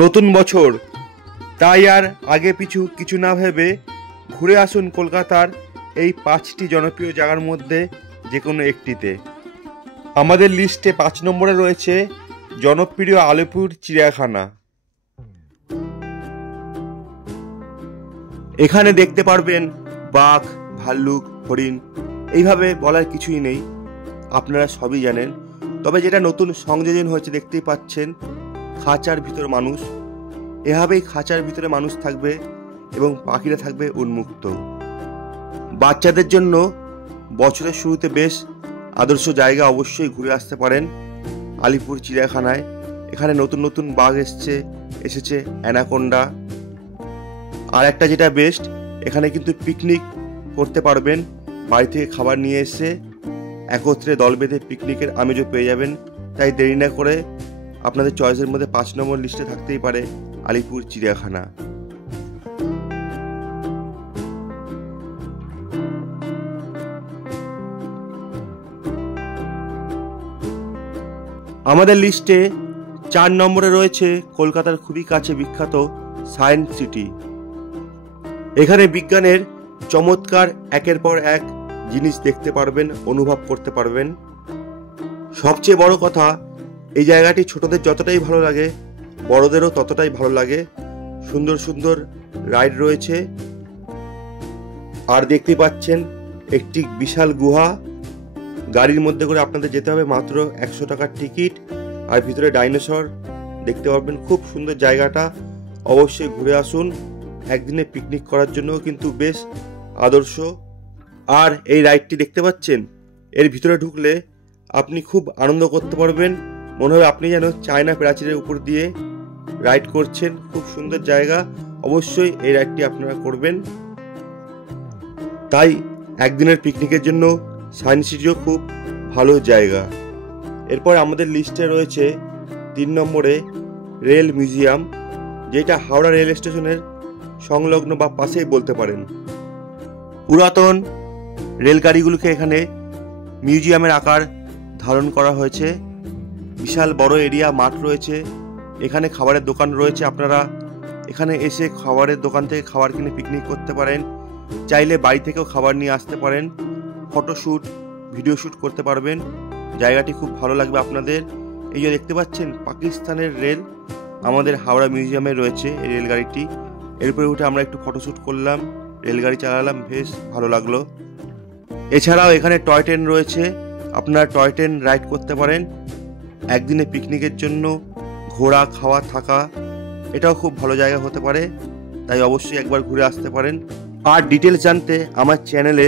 নতুন বছর, তাই আর আগে পিছু কিছু না ভেবে ঘুরে আসুন কলকাতার এই 5টি জনপ্রিয় জায়গার মধ্যে যে কোনো একটিতে। আমাদের লিস্টে 5 নম্বরে রয়েছে জনপ্রিয় আলিপুর চিড়িয়াখানা। এখানে দেখতে পারবেন বাঘ, ভাল্লুক, হরিণ, এইভাবে বলার কিছুই নেই, আপনারা সবই জানেন। তবে যেটা নতুন সংযোজন হয়েছে দেখতেই পাচ্ছেন, খাঁচার ভিতর মানুষ। এভাবেই খাঁচার ভিতরে মানুষ থাকবে এবং পাখিরা থাকবে উন্মুক্ত। বাচ্চাদের জন্য বছরের শুরুতে বেশ আদর্শ জায়গা, অবশ্যই ঘুরে আসতে পারেন আলিপুর চিড়িয়াখানায়। এখানে নতুন নতুন বাঘ এসেছে অ্যানাকোন্ডা। আর একটা যেটা বেস্ট, এখানে কিন্তু পিকনিক করতে পারবেন, বাড়ি থেকে খাবার নিয়ে এসে একত্রে দল বেঁধে পিকনিকের আমেজও পেয়ে যাবেন। তাই দেরি না করে আপনাদের চয়েসের মধ্যে 5 নম্বর লিস্টে থাকতেই পারে আলিপুর চিড়িয়াখানা। আমাদের লিস্টে 4 নম্বরে রয়েছে কলকাতার খুবই কাছে বিখ্যাত সায়েন্স সিটি। এখানে বিজ্ঞানের চমৎকার একের পর এক জিনিস দেখতে পারবেন, অনুভব করতে পারবেন। সবচেয়ে বড় কথা, এই জায়গাটি ছোটদের যতটাই ভালো লাগে, বড়দেরও ততটাই ভালো লাগে। সুন্দর সুন্দর রাইড রয়েছে। আর দেখতে পাচ্ছেন একটি বিশাল গুহা, গাড়ির মধ্যে করে আপনাদের যেতে হবে, মাত্র 100 টাকার টিকিট। আর ভিতরে ডাইনোসর দেখতে পারবেন। খুব সুন্দর জায়গাটা, অবশ্যই ঘুরে আসুন। একদিনে পিকনিক করার জন্য কিন্তু বেশ আদর্শ। আর এই রাইডটি দেখতে পাচ্ছেন, এর ভিতরে ঢুকলে আপনি খুব আনন্দ করতে পারবেন, মনে হবে আপনি যেন চায়না প্রাচীরের উপর দিয়ে রাইড করছেন। খুব সুন্দর জায়গা, অবশ্যই এই রাইডটি আপনারা করবেন। তাই একদিনের পিকনিকের জন্য সায়েন্স সিটিও খুব ভালো জায়গা। এরপর আমাদের লিস্টে রয়েছে 3 নম্বরে রেল মিউজিয়াম, যেটা হাওড়া রেল স্টেশনের সংলগ্ন বা পাশেই বলতে পারেন। পুরাতন রেলগাড়িগুলোকে এখানে মিউজিয়ামের আকার ধারণ করা হয়েছে। বিশাল বড় এরিয়া, মাঠ রয়েছে। এখানে খাবারের দোকান রয়েছে, আপনারা এখানে এসে খাবারের দোকান থেকে খাবার কিনে পিকনিক করতে পারেন। চাইলে বাড়ি থেকেও খাবার নিয়ে আসতে পারেন, ফটোশ্যুট, ভিডিও শ্যুট করতে পারবেন। জায়গাটি খুব ভালো লাগবে আপনাদের। এই যে দেখতে পাচ্ছেন পাকিস্তানের রেল আমাদের হাওড়া মিউজিয়ামে রয়েছে এই রেলগাড়িটি। এরপরে উঠে আমরা একটু ফটোশ্যুট করলাম, রেলগাড়ি চালালাম, বেশ ভালো লাগলো। এছাড়াও এখানে টয় ট্রেন রয়েছে, আপনারা টয় ট্রেন রাইড করতে পারেন। একদিনে পিকনিকের জন্য ঘোরা, খাওয়া, থাকা, এটাও খুব ভালো জায়গা হতে পারে। তাই অবশ্যই একবার ঘুরে আসতে পারেন। আর ডিটেলস জানতে আমার চ্যানেলে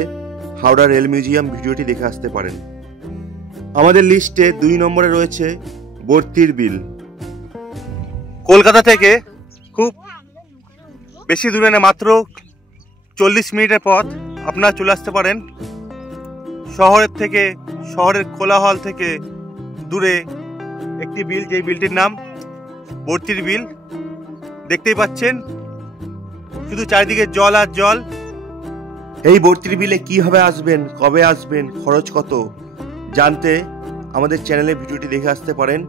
হাওড়া রেল মিউজিয়াম ভিডিওটি দেখে আসতে পারেন। আমাদের লিস্টে 2 নম্বরে রয়েছে বর্তির বিল। কলকাতা থেকে খুব বেশি দূরে না, মাত্র 40 মিনিটের পথ আপনারা চলে আসতে পারেন শহরের থেকে। শহরের কোলাহল থেকে দূরে একটি বিল, যেই বিলটির নাম বর্তির বিল। দেখতেই পাচ্ছেন শুধু চারিদিকে জল আর জল। এই বর্তির বিলে কিভাবে আসবেন, কবে আসবেন, খরচ কত জানতে আমাদের চ্যানেলে ভিডিওটি দেখে আসতে পারেন।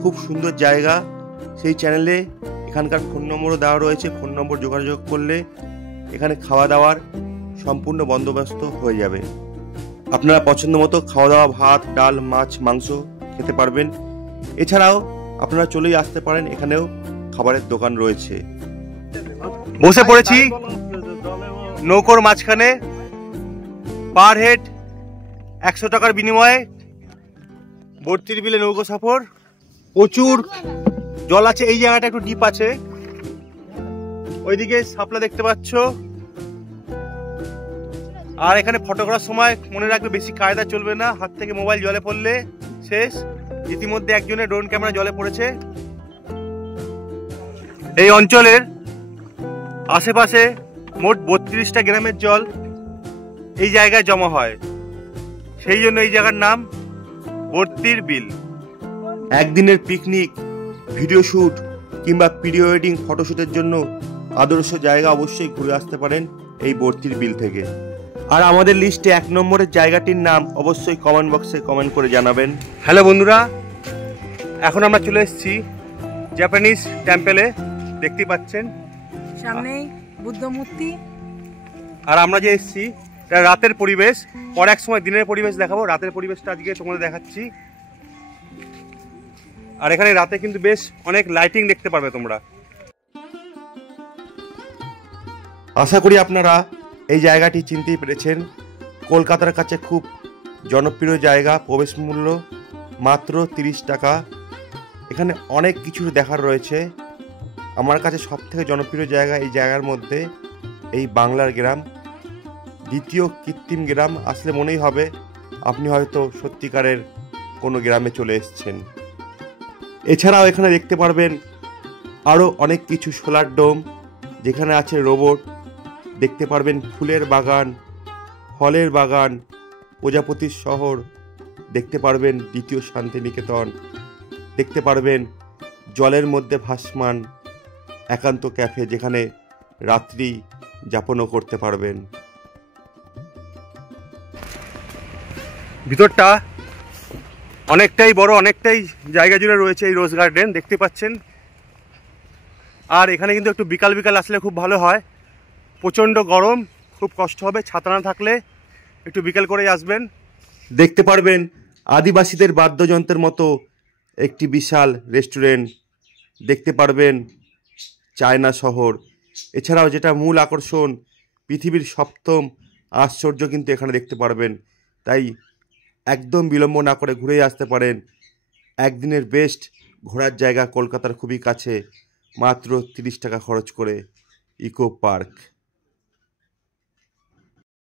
খুব সুন্দর জায়গা। সেই চ্যানেলে এখানকার ফোন নম্বরও দেওয়া রয়েছে, ফোন নম্বর যোগাযোগ করলে এখানে খাওয়া দাওয়ার সম্পূর্ণ বন্দোবস্ত হয়ে যাবে। আপনারা পছন্দ মতো খাওয়া দাওয়া, ভাত, ডাল, মাছ, মাংস খেতে পারবেন। এছাড়াও আপনারা চলেই আসতে পারেন, এখানেও খাবারের দোকান রয়েছে। বসে পড়েছি নৌকোর মাঝখানে। পার হেড 100 টাকার বিনিময়ে বর্তির বিলে নৌকো সফর। প্রচুর জল আছে, এই জায়গাটা একটু ডিপ আছে। ওইদিকে শাপলা দেখতে পাচ্ছ। আর এখানে ফটো করার সময় মনে রাখবে, বেশি কায়দা চলবে না, হাত থেকে মোবাইল জলে পড়লে শেষ। ইতিমধ্যে একজনের ড্রোন ক্যামেরা জলে পড়েছে। এই অঞ্চলের আশেপাশে মোট 32টা গ্রামের জল এই জায়গায় জমা হয়, সেই জন্য এই জায়গার নাম বর্তির বিল। একদিনের পিকনিক, ভিডিও শ্যুট কিংবা প্রি ওয়েডিং ফটোশ্যুটের জন্য আদর্শ জায়গা, অবশ্যই ঘুরে আসতে পারেন এই বর্তির বিল থেকে। আর আমাদের লিস্টে 1 নম্বরের জায়গাটির নাম অবশ্যই কমেন্ট বক্সে কমেন্ট করে জানাবেন। হ্যালো বন্ধুরা, এখন আমরা চলে এসেছি জাপানিজ টেম্পেলে দেখতে পাচ্ছেন সামনেই বুদ্ধ মূর্তি। আর আমরা যে এসেছি এটা রাতের পরিবেশ, পরে এক সময় দিনের পরিবেশ দেখাবো। রাতের পরিবেশটা আজকে তোমাদের দেখাচ্ছি। আর এখানে রাতে কিন্তু বেশ অনেক লাইটিং দেখতে পারবে তোমরা। আশা করি আপনারা এই জায়গাটি চিনতেই পেরেছেন। কলকাতার কাছে খুব জনপ্রিয় জায়গা, প্রবেশ মূল্য মাত্র 30 টাকা। এখানে অনেক কিছু দেখার রয়েছে। আমার কাছে সবথেকে জনপ্রিয় জায়গা এই জায়গার মধ্যে এই বাংলার গ্রাম, দ্বিতীয় কৃত্রিম গ্রাম। আসলে মনেই হবে আপনি হয়তো সত্যিকারের কোনো গ্রামে চলে এসেছেন। এছাড়াও এখানে দেখতে পারবেন আরও অনেক কিছু, সোলার ডোম যেখানে আছে রোবট, দেখতে পারবেন ফুলের বাগান, ফলের বাগান, প্রজাপতির শহর, দেখতে পারবেন দ্বিতীয় শান্তিনিকেতন, দেখতে পারবেন জলের মধ্যে ভাসমান একান্ত ক্যাফে যেখানে রাত্রি যাপনও করতে পারবেন। ভিতরটা অনেকটাই বড়, অনেকটাই জায়গা জুড়ে রয়েছে এই রোজ গার্ডেন দেখতে পাচ্ছেন। আর এখানে কিন্তু একটু বিকাল বিকাল আসলে খুব ভালো হয়। প্রচণ্ড গরম, খুব কষ্ট হবে ছাতা না থাকলে। একটু বিকেল করেই আসবেন। দেখতে পারবেন আদিবাসীদের বাদ্যযন্ত্রের মতো একটি বিশাল রেস্টুরেন্ট, দেখতে পারবেন চায়না শহর। এছাড়াও যেটা মূল আকর্ষণ, পৃথিবীর 7ম আশ্চর্য কিন্তু এখানে দেখতে পারবেন। তাই একদম বিলম্ব না করে ঘুরে আসতে পারেন। একদিনের বেস্ট ঘোরার জায়গা কলকাতার খুবই কাছে, মাত্র 30 টাকা খরচ করে ইকো পার্ক।